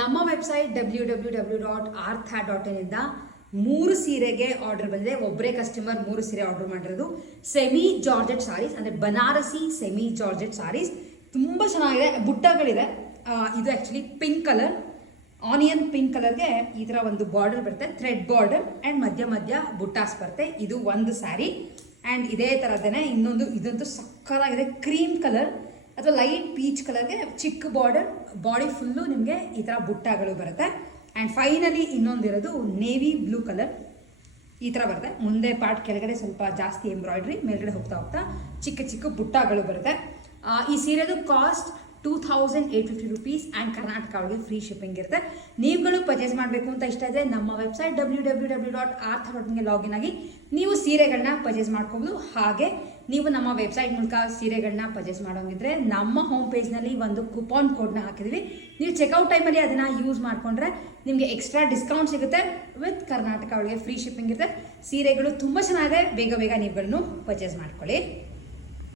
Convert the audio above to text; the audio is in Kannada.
ನಮ್ಮ ವೆಬ್ಸೈಟ್ www.artha.in ಇಂದ 3 ಸೀರೆಗೆ ಆರ್ಡರ್ ಬಂದಿದೆ. ಒಬ್ಬರೇ ಕಸ್ಟಮರ್ 3 ಸೀರೆ ಆರ್ಡರ್ ಮಾಡಿರೋದು. ಸೆಮಿ ಜಾರ್ಜೆಟ್ ಸಾರೀಸ್ ಅಂದರೆ ಬನಾರಸಿ ಸೆಮಿ ಜಾರ್ಜೆಟ್ ಸಾರೀಸ್ ತುಂಬ ಚೆನ್ನಾಗಿದೆ. ಬುಟ್ಟಗಳಿದೆ. ಇದು actually pink colour, onion pink ಕಲರ್ಗೆ ಈ ಥರ ಒಂದು ಬಾರ್ಡರ್ ಬರುತ್ತೆ, ಥ್ರೆಡ್ ಬಾರ್ಡರ್ ಆ್ಯಂಡ್ ಮಧ್ಯ ಬುಟ್ಟಾಸ್ ಬರುತ್ತೆ. ಇದು ಒಂದು ಸ್ಯಾರಿ. ಆ್ಯಂಡ್ ಇದೇ ಥರದೇ ಇದಂತೂ ಸಕ್ಕತ್ತಾಗಿದೆ. ಕ್ರೀಮ್ ಕಲರ್ ಅಥವಾ ಲೈಟ್ ಪೀಚ್ ಕಲರ್ಗೆ ಚಿಕ್ಕ ಬಾರ್ಡರ್, ಬಾಡಿ ಫುಲ್ಲು ನಿಮಗೆ ಈ ಥರ ಬುಟ್ಟಗಳು ಬರುತ್ತೆ. ಆ್ಯಂಡ್ ಫೈನಲಿ ಇನ್ನೊಂದಿರೋದು ನೇವಿ ಬ್ಲೂ ಕಲರ್ ಈ ಥರ ಬರುತ್ತೆ. ಮುಂದೆ ಪಾರ್ಟ್ ಕೆಳಗಡೆ ಸ್ವಲ್ಪ ಜಾಸ್ತಿ ಎಂಬ್ರಾಯ್ಡ್ರಿ, ಮೇಲ್ಗಡೆ ಹೋಗ್ತಾ ಚಿಕ್ಕ ಬುಟ್ಟಗಳು ಬರುತ್ತೆ. ಈ ಸೀರೆದು ಕಾಸ್ಟ್ 2850 rupees ಆ್ಯಂಡ್ ಕರ್ನಾಟಕ ಒಳಗೆ ಫ್ರೀ ಶಿಪ್ಪಿಂಗ್ ಇರುತ್ತೆ. ನೀವುಗಳು ಪರ್ಚೇಸ್ ಮಾಡಬೇಕು ಅಂತ ಇಷ್ಟ ಇದೆ ನಮ್ಮ ವೆಬ್ಸೈಟ್ www.artha.in ಲಾಗಿನ್ ಆಗಿ ನೀವು ಸೀರೆಗಳನ್ನ ಪರ್ಚೇಸ್ ಮಾಡ್ಕೋಬೋದು. ಹಾಗೆ ನೀವು ನಮ್ಮ ವೆಬ್ಸೈಟ್ ಮೂಲಕ ಸೀರೆಗಳನ್ನ ಪರ್ಚೇಸ್ ಮಾಡೋಂಗಿದ್ರೆ ನಮ್ಮ ಹೋಮ್ ಪೇಜ್ನಲ್ಲಿ ಒಂದು ಕೂಪನ್ ಕೋಡ್ನ ಹಾಕಿದ್ವಿ. ನೀವು ಚೆಕ್ಔಟ್ ಟೈಮಲ್ಲಿ ಅದನ್ನು ಯೂಸ್ ಮಾಡಿಕೊಂಡ್ರೆ ನಿಮಗೆ ಎಕ್ಸ್ಟ್ರಾ ಡಿಸ್ಕೌಂಟ್ ಸಿಗುತ್ತೆ. ವಿತ್ ಕರ್ನಾಟಕ ಒಳಗೆ ಫ್ರೀ ಶಿಪ್ಪಿಂಗ್ ಇರುತ್ತೆ. ಸೀರೆಗಳು ತುಂಬ ಚೆನ್ನಾಗಿದೆ. ಬೇಗ ನೀವುಗಳನ್ನು ಪರ್ಚೇಸ್ ಮಾಡ್ಕೊಳ್ಳಿ.